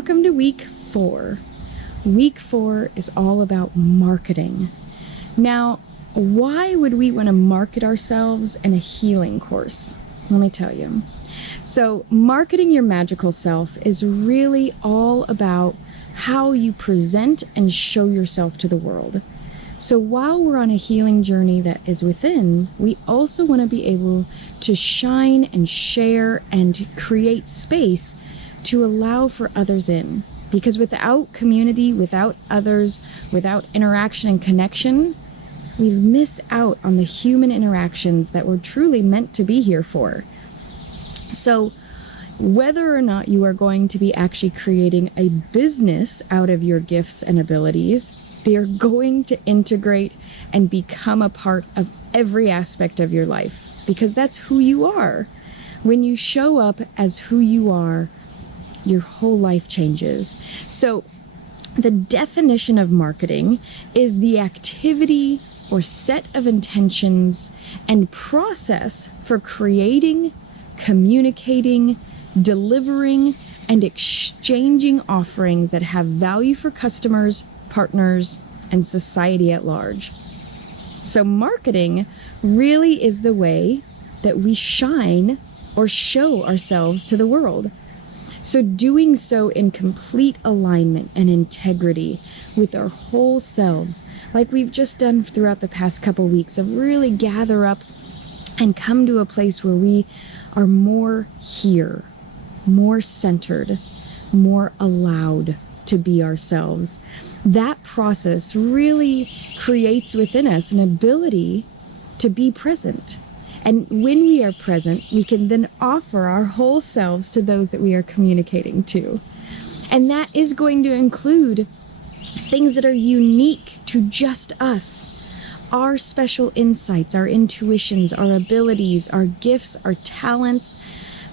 welcome to week 4. Week 4 is all about marketing. Now, why would we want to market ourselves in a healing course? Let me tell you. So, marketing your magical self is really all about how you present and show yourself to the world. So while we're on a healing journey that is within, we also want to be able to shine and share and create space to allow for others in. Because without community, without others, without interaction and connection, we miss out on the human interactions that we're truly meant to be here for. So whether or not you are going to be actually creating a business out of your gifts and abilities, they are going to integrate and become a part of every aspect of your life, because that's who you are. When you show up as who you are, your whole life changes. So the definition of marketing is the activity or set of intentions and process for creating, communicating, delivering, and exchanging offerings that have value for customers, partners, and society at large. So marketing really is the way that we shine or show ourselves to the world. So doing so in complete alignment and integrity with our whole selves, like we've just done throughout the past couple weeks, of really gather up and come to a place where we are more here, more centered, more allowed to be ourselves. That process really creates within us an ability to be present. And when we are present, we can then offer our whole selves to those that we are communicating to. And that is going to include things that are unique to just us. Our special insights, our intuitions, our abilities, our gifts, our talents.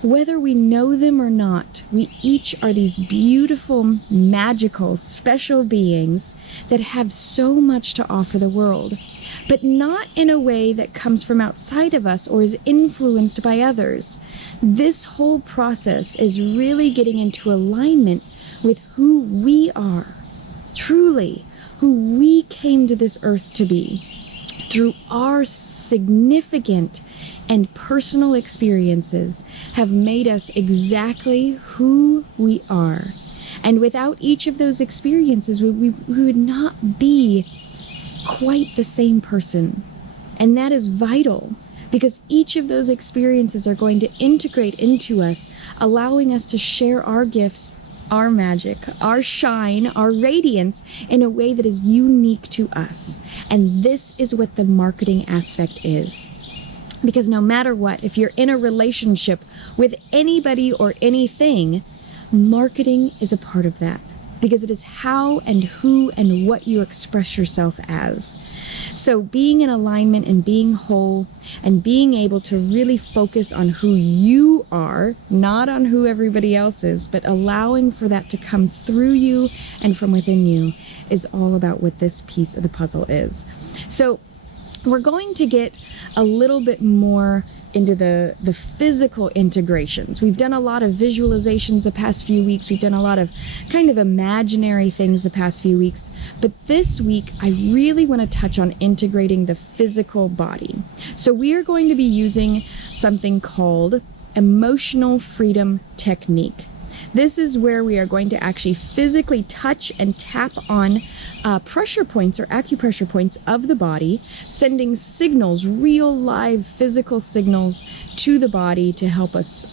Whether we know them or not, we each are these beautiful, magical, special beings that have so much to offer the world, but not in a way that comes from outside of us or is influenced by others. This whole process is really getting into alignment with who we are, truly, who we came to this earth to be, through our significant and personal experiences have made us exactly who we are. And without each of those experiences, we would not be quite the same person. And that is vital, because each of those experiences are going to integrate into us, allowing us to share our gifts, our magic, our shine, our radiance in a way that is unique to us. And this is what the marketing aspect is. Because no matter what, if you're in a relationship with anybody or anything, marketing is a part of that. Because it is how and who and what you express yourself as. So being in alignment and being whole and being able to really focus on who you are, not on who everybody else is, but allowing for that to come through you and from within you, is all about what this piece of the puzzle is. So we're going to get a little bit more into the physical integrations. We've done a lot of visualizations the past few weeks. We've done a lot of kind of imaginary things the past few weeks. But this week, I really want to touch on integrating the physical body. So we are going to be using something called emotional freedom technique. This is where we are going to actually physically touch and tap on pressure points or acupressure points of the body, sending signals, real live physical signals to the body to help us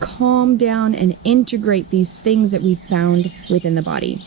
calm down and integrate these things that we've found within the body.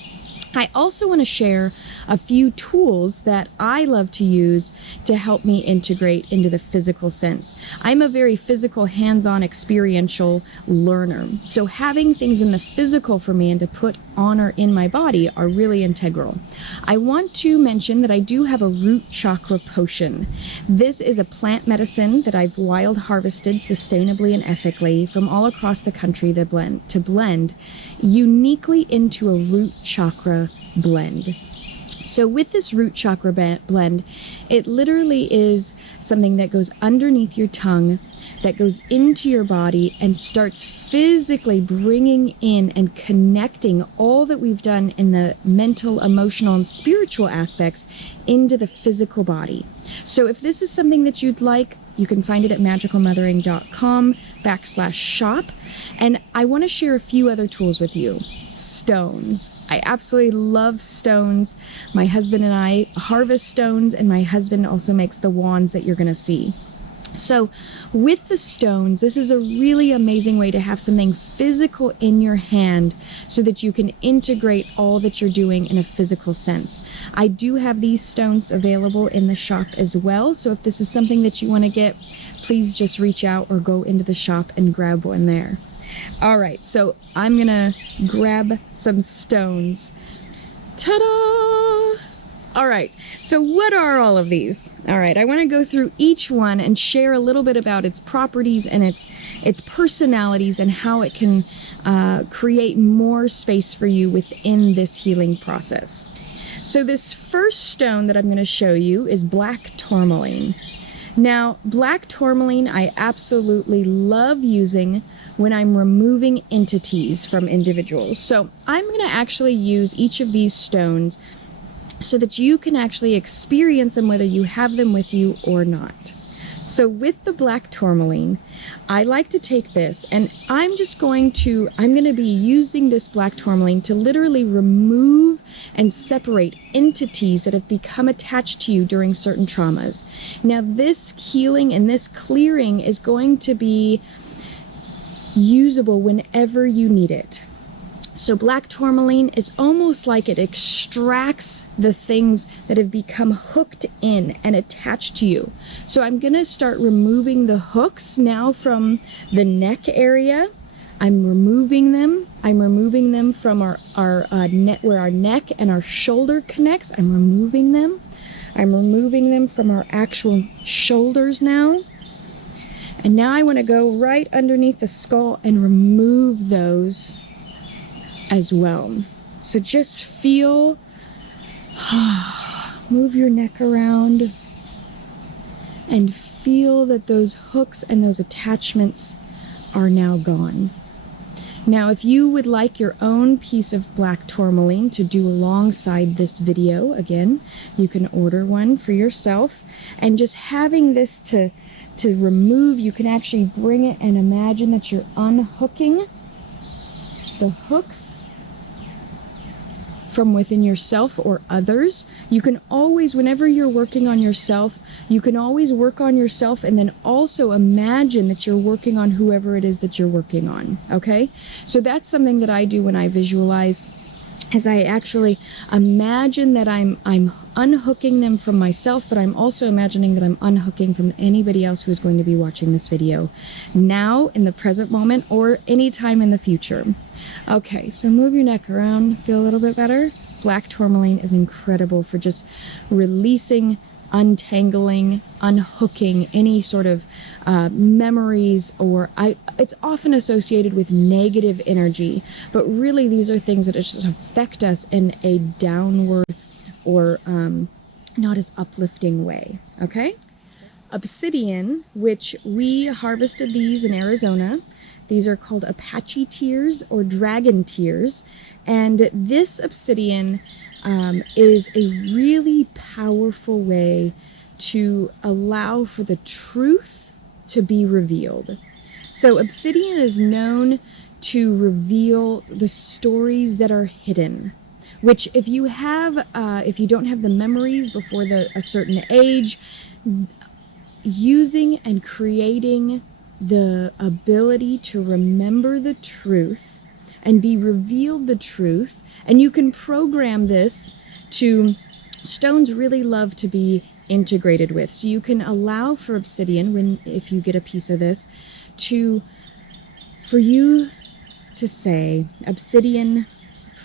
I also want to share a few tools that I love to use to help me integrate into the physical sense. I'm a very physical, hands-on, experiential learner. So having things in the physical for me and to put on or in my body are really integral. I want to mention that I do have a root chakra potion. This is a plant medicine that I've wild harvested sustainably and ethically from all across the country to blend uniquely into a root chakra blend. So with this root chakra blend, it literally is something that goes underneath your tongue that goes into your body and starts physically bringing in and connecting all that we've done in the mental, emotional, and spiritual aspects into the physical body. So if this is something that you'd like, you can find it at magicalmothering.com/shop. And I want to share a few other tools with you. Stones. I absolutely love stones. My husband and I harvest stones, and my husband also makes the wands that you're going to see. So with the stones, this is a really amazing way to have something physical in your hand so that you can integrate all that you're doing in a physical sense. I do have these stones available in the shop as well. So if this is something that you want to get, please just reach out or go into the shop and grab one there. All right, so I'm going to grab some stones. Ta-da! All right, so what are all of these? All right, I want to go through each one and share a little bit about its properties and its personalities and how it can create more space for you within this healing process. So this first stone that I'm going to show you is black tourmaline. Now, black tourmaline I absolutely love using when I'm removing entities from individuals. So I'm going to actually use each of these stones so that you can actually experience them whether you have them with you or not. So with the black tourmaline, I like to take this and I'm going to be using this black tourmaline to literally remove and separate entities that have become attached to you during certain traumas. Now this healing and this clearing is going to be usable whenever you need it. So black tourmaline is almost like it extracts the things that have become hooked in and attached to you. So I'm going to start removing the hooks now from the neck area. I'm removing them. I'm removing them from our neck, where our neck and our shoulder connects. I'm removing them. I'm removing them from our actual shoulders now. And now I want to go right underneath the skull and remove those as well. So just feel, move your neck around and feel that those hooks and those attachments are now gone. Now, if you would like your own piece of black tourmaline to do alongside this video, again, you can order one for yourself. And just having this to remove, you can actually bring it and imagine that you're unhooking the hooks from within yourself or others. You can always, whenever you're working on yourself, you can always work on yourself and then also imagine that you're working on whoever it is that you're working on, okay? So that's something that I do when I visualize, is I actually imagine that I'm unhooking them from myself, but I'm also imagining that I'm unhooking from anybody else who is going to be watching this video now, in the present moment, or anytime in the future. Okay, so move your neck around, feel a little bit better. Black tourmaline is incredible for just releasing, untangling, unhooking any sort of memories, or it's often associated with negative energy, but really these are things that just affect us in a downward or not as uplifting way, okay? Obsidian, which we harvested these in Arizona. These are called Apache tears or dragon tears, and this obsidian is a really powerful way to allow for the truth to be revealed. So obsidian is known to reveal the stories that are hidden, which if you don't have the memories before a certain age, using and creating the ability to remember the truth and be revealed the truth, and you can program this to, stones really love to be integrated with. So you can allow for obsidian, if you get a piece of this, for you to say, obsidian,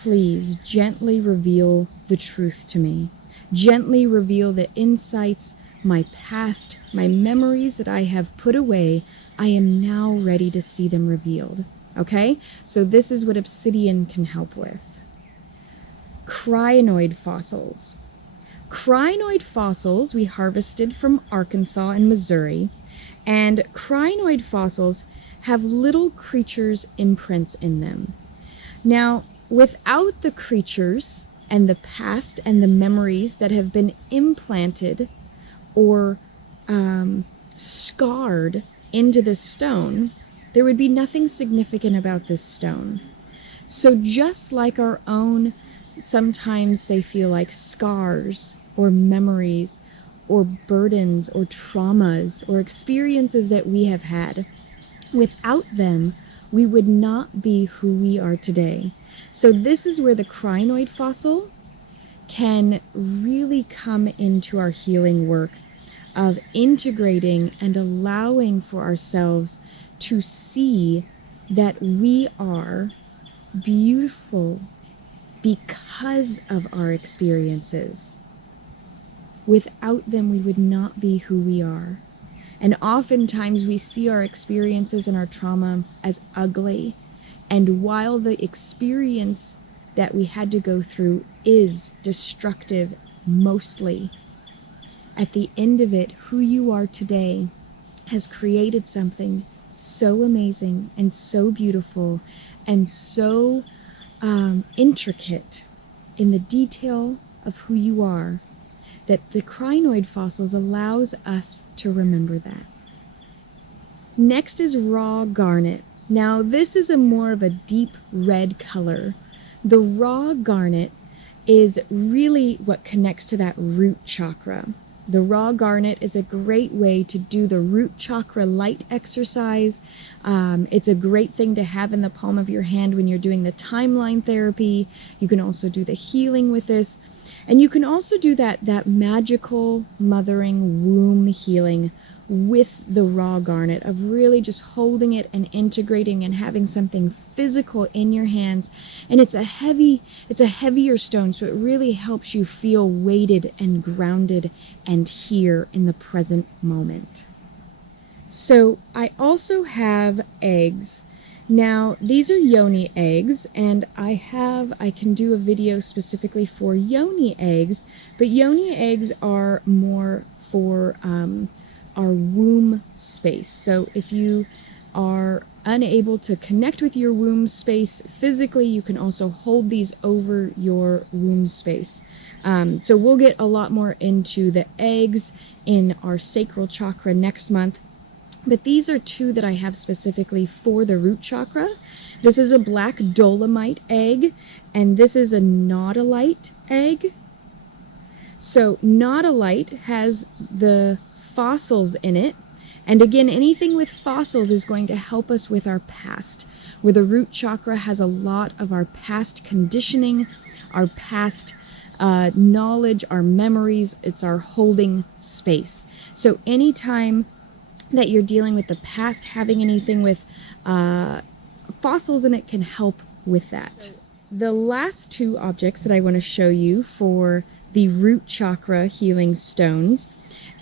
please gently reveal the truth to me. Gently reveal the insights, my past, my memories that I have put away. I am now ready to see them revealed. Okay? So this is what obsidian can help with. Crinoid fossils. Crinoid fossils we harvested from Arkansas and Missouri, And crinoid fossils have little creatures' imprints in them. Now, without the creatures and the past and the memories that have been implanted or scarred into this stone, there would be nothing significant about this stone. So just like our own, sometimes they feel like scars or memories or burdens or traumas or experiences that we have had. Without them, we would not be who we are today. So this is where the crinoid fossil can really come into our healing work of integrating and allowing for ourselves to see that we are beautiful because of our experiences. Without them, we would not be who we are. And oftentimes we see our experiences and our trauma as ugly. And while the experience that we had to go through is destructive mostly, at the end of it, who you are today has created something so amazing and so beautiful and so intricate in the detail of who you are, that the crinoid fossils allows us to remember that. Next is raw garnet. Now this is a more of a deep red color. The raw garnet is really what connects to that root chakra. The raw garnet is a great way to do the root chakra light exercise. It's a great thing to have in the palm of your hand when you're doing the timeline therapy. You can also do the healing with this. And you can also do that magical mothering womb healing with the raw garnet, of really just holding it and integrating and having something physical in your hands. And it's a heavier stone, so it really helps you feel weighted and grounded and here in the present moment. So I also have eggs. Now these are Yoni eggs, and I can do a video specifically for Yoni eggs, but Yoni eggs are more for our womb space. So if you are unable to connect with your womb space physically, you can also hold these over your womb space. So we'll get a lot more into the eggs in our sacral chakra next month. But these are two that I have specifically for the root chakra. This is a black dolomite egg, and this is a naudilite egg. So naudilite has the fossils in it. And again, anything with fossils is going to help us with our past, where the root chakra has a lot of our past conditioning, our past knowledge, our memories. It's our holding space. So anytime that you're dealing with the past, having anything with fossils in it can help with that. The last two objects that I want to show you for the root chakra healing stones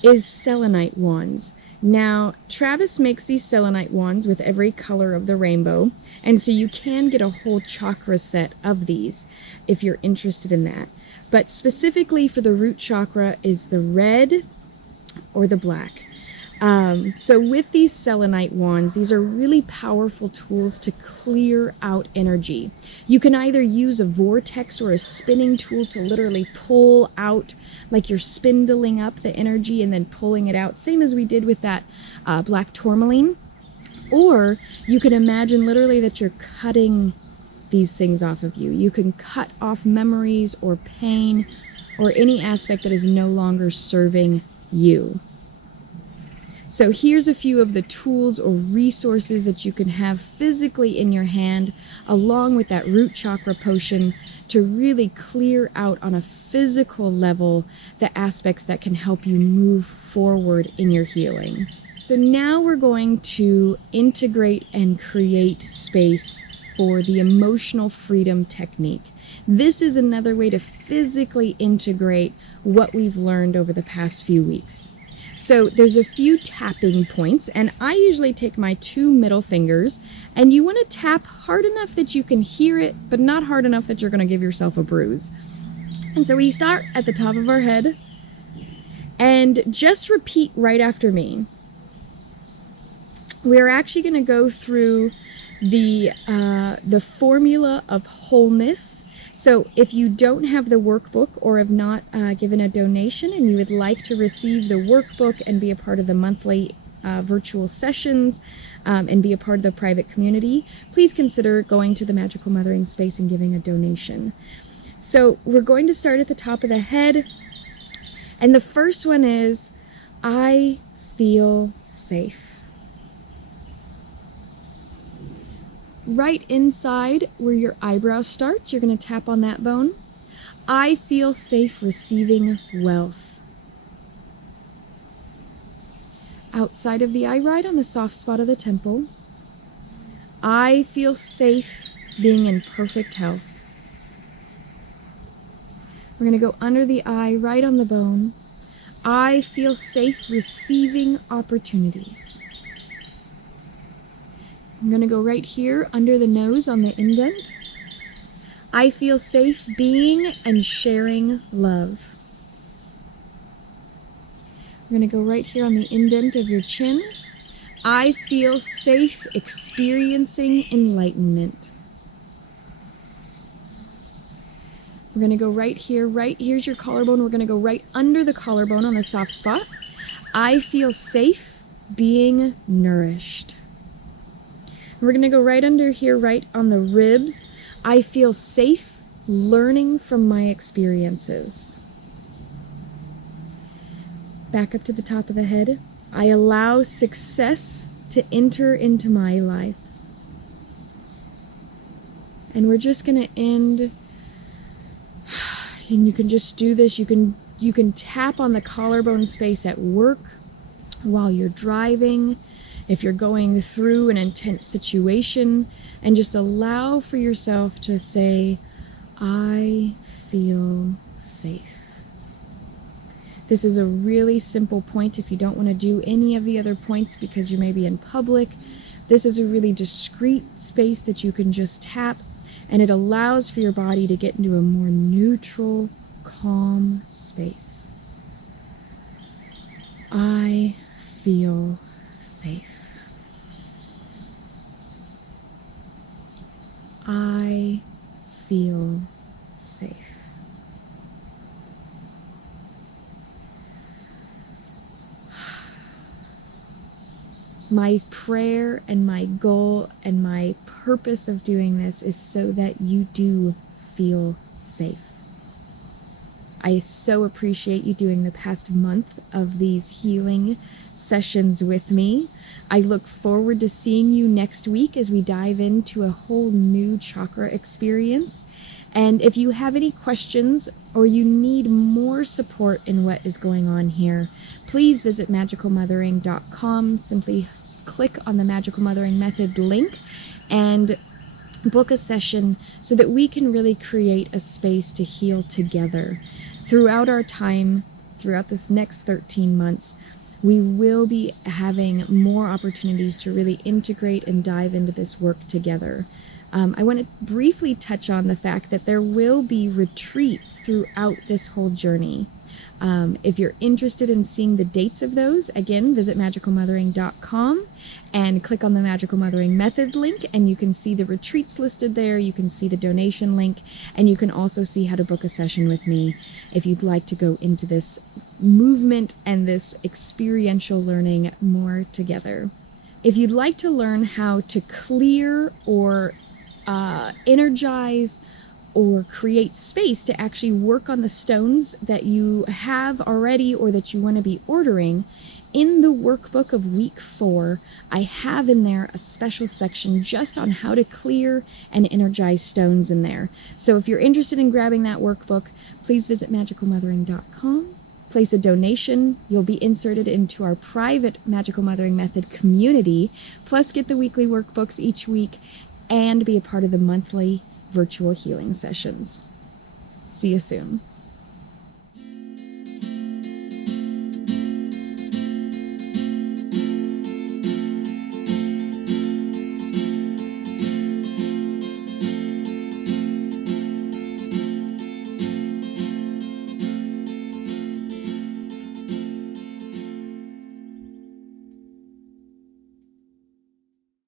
is selenite wands. Now, Travis makes these selenite wands with every color of the rainbow, and so you can get a whole chakra set of these if you're interested in that. But specifically for the root chakra is the red or the black. So with these selenite wands, these are really powerful tools to clear out energy. You can either use a vortex or a spinning tool to literally pull out, like you're spindling up the energy and then pulling it out, same as we did with that black tourmaline. Or you can imagine literally that you're cutting these things off of you. You can cut off memories or pain or any aspect that is no longer serving you. So here's a few of the tools or resources that you can have physically in your hand, along with that root chakra potion, to really clear out on a physical level the aspects that can help you move forward in your healing. So now we're going to integrate and create space for the emotional freedom technique. This is another way to physically integrate what we've learned over the past few weeks. So there's a few tapping points, and I usually take my 2 middle fingers, and you want to tap hard enough that you can hear it, but not hard enough that you're going to give yourself a bruise. And so we start at the top of our head, and just repeat right after me. we're actually going to go through the formula of wholeness. So if you don't have the workbook or have not given a donation and you would like to receive the workbook and be a part of the monthly virtual sessions and be a part of the private community, please consider going to the Magical Mothering space and giving a donation. So we're going to start at the top of the head. And the first one is, I feel safe. Right inside where your eyebrow starts, you're going to tap on that bone. I feel safe receiving wealth. Outside of the eye, right on the soft spot of the temple, I feel safe being in perfect health. We're going to go under the eye, right on the bone. I feel safe receiving opportunities. I'm going to go right here under the nose on the indent. I feel safe being and sharing love. I'm going to go right here on the indent of your chin. I feel safe experiencing enlightenment. We're going to go right here, here's your collarbone. We're going to go right under the collarbone on the soft spot. I feel safe being nourished. We're going to go right under here, right on the ribs. I feel safe learning from my experiences. Back up to the top of the head. I allow success to enter into my life. And we're just going to end, and you can just do this. You can tap on the collarbone space at work, while you're driving, if you're going through an intense situation, and just allow for yourself to say, I feel safe. This is a really simple point if you don't want to do any of the other points because you're maybe in public. This is a really discreet space that you can just tap, and it allows for your body to get into a more neutral, calm space. I feel safe. I feel safe. My prayer and my goal and my purpose of doing this is so that you do feel safe. I so appreciate you doing the past month of these healing sessions with me. I look forward to seeing you next week as we dive into a whole new chakra experience. And if you have any questions or you need more support in what is going on here, please visit magicalmothering.com. Simply click on the Magical Mothering Method link and book a session so that we can really create a space to heal together. Throughout our time, throughout this next 13 months, we will be having more opportunities to really integrate and dive into this work together. I want to briefly touch on the fact that there will be retreats throughout this whole journey. If you're interested in seeing the dates of those, again, visit magicalmothering.com and click on the Magical Mothering Method link, and you can see the retreats listed there. You can see the donation link, and you can also see how to book a session with me if you'd like to go into this movement and this experiential learning more together. If you'd like to learn how to clear or energize or create space to actually work on the stones that you have already or that you want to be ordering, in the workbook of week 4, I have in there a special section just on how to clear and energize stones in there. So if you're interested in grabbing that workbook, please visit magicalmothering.com. Place a donation. You'll be inserted into our private Magical Mothering Method community, plus get the weekly workbooks each week and be a part of the monthly virtual healing sessions. See you soon.